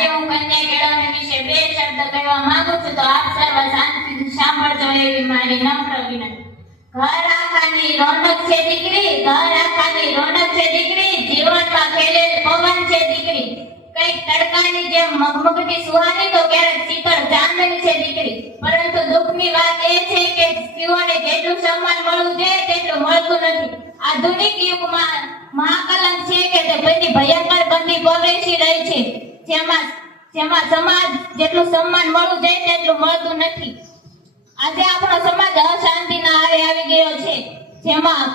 આજે હું કન્યા કેળવણી વિશે બે શબ્દ કહેવા માંગુ છું, તો આપ સર્વ શાંતિથી સાંભળજો એવી મારી નમ્ર વિનંતી. ઘર આખાની રોનક છે દીકરી, ઘર આખાની રોનક છે દીકરી, જીવનમાં ખેલેલ પવન છે દીકરી. કઈક તડકાની જેમ મગમગતી સુહાની તો ક્યારેક શીતળ ચાંદની છે દીકરી. પરંતુ દુઃખની વાત એ છે કે સ્ત્રીઓને જેટલું સન્માન મળવું જોઈએ તેટલું મળતું નથી. આધુનિક યુગમાં મહાકલંક છે કે તે બધી ભયંકર બંદી પહોંચી રહી છે, જેમાં સમાજ જેટલું સન્માન મળવું જોઈએ તેટલું મળતું નથી. આજે આપણો સમાજ અશાંતિના આરે આવી ગયો છે, જેમાં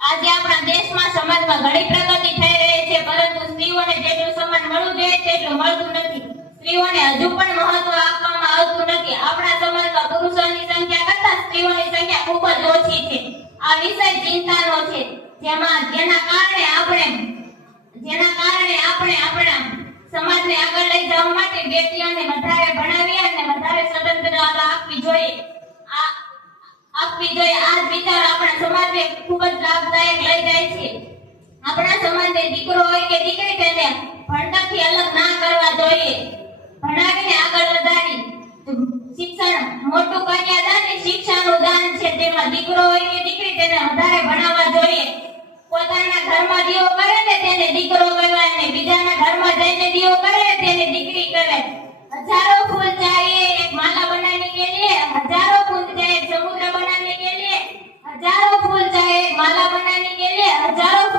આજે આપણા દેશમાં સમાજમાં ઘણી પ્રગતિ થઈ રહી છે, પરંતુ સ્ત્રીઓને જેટલું સન્માન મળવું જોઈએ તેટલું મળતું નથી. સ્ત્રીઓને હજુ પણ મહત્વ આપવામાં આવતું નથી. આપણા સમાજમાં પુરુષોની સંખ્યા કરતાં સ્ત્રીઓની સંખ્યા ખૂબ જ ઓછી છે. આ વિષય ચિંતાનો છે, જેના કારણે આપણે આપણા સમાજને આગળ લઈ જવા માટે બેટીઓને વધારે ભણાવી અને વધારે સ્વતંત્રતા આપવી જોઈએ. આ વિચાર આપણા સમાજને ખૂબ જ લાભદાયક લઈ જાય છે. આપણા સમાજને દીકરો હોય કે દીકરી તેને ભણતરથી અલગ ના કરવા જોઈએ. ભણાવીને આગળ વધારી શિક્ષણ મોટું કન્યાદાન એ શિક્ષાનું દાન છે. તેમાં દીકરો હોય કે દીકરી તેને વધારે ભણાવવા જોઈએ. પોતાના ઘરમાં દીવો કરે ને તેને દીકરો કહેવાય, અને બીજાના ઘરમાં જઈને દીવો કરે ને તેને દીકરી કહેવાય. हजारों फूल चाहिए एक माला बनाने के लिए, हजारों फूल चाहिए समुद्र बनाने के लिए, हजारों फूल चाहिए एक माला बनाने के लिए, हजारों